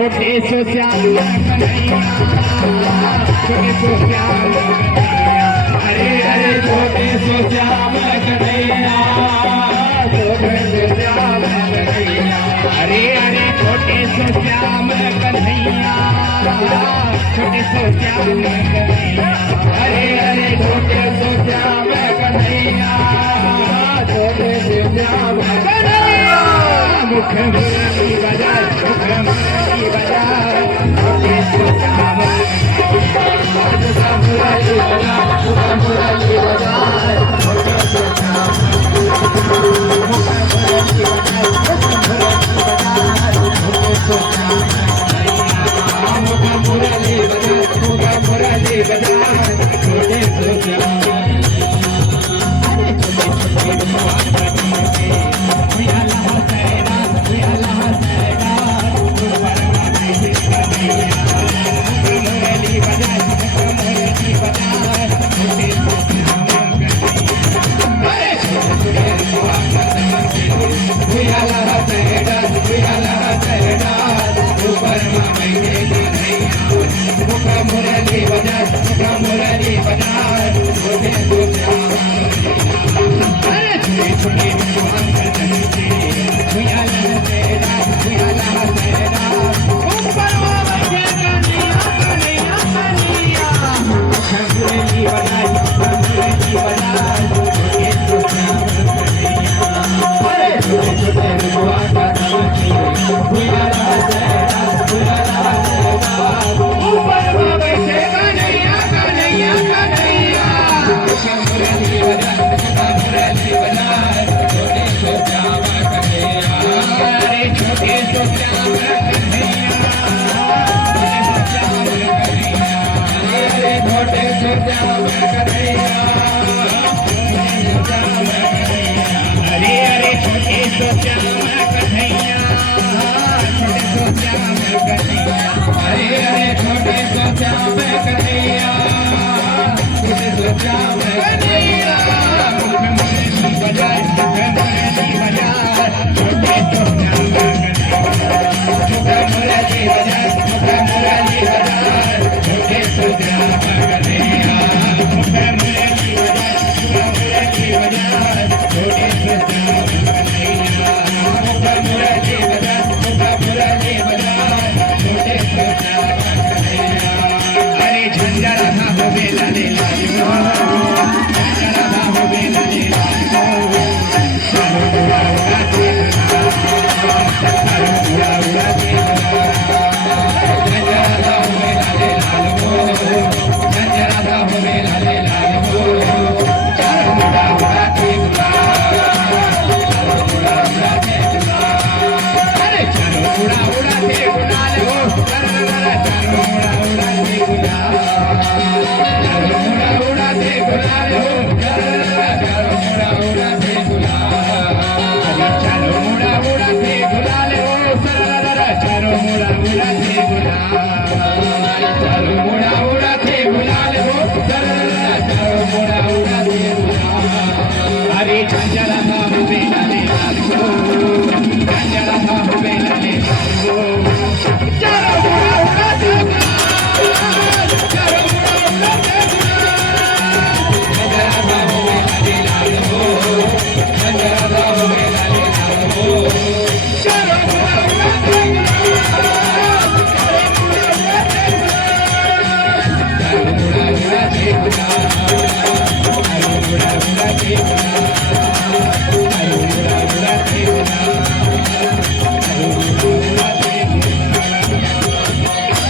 छोटे सो श्याम कन्हैया, छोटे सो श्याम कन्हैया, अरे अरे छोटे सो श्याम कन्हैया, छोटे सो श्याम कन्हैया, अरे अरे छोटे सो श्याम कन्हैया, छोटे सो श्याम कन्हैया, अरे अरे छोटे सो श्याम कन्हैया, छोटे सो श्याम कन्हैया, मुख मुरली बजाए, मुख मुरली बजाए, छोटे सो श्याम कन्हैया, मुरली बजाए, मुख मुरली बजाए, छोटे सो श्याम कन्हैया, मुख मुरली बजाए, मुख मुरली बजाए, छोटे सो श्याम कन्हैया, मुख मुरली बजाए, मुख मुरली बजाए, छोटे सो श्याम कन्हैया, अरे छोटे छोटे भगवान अरे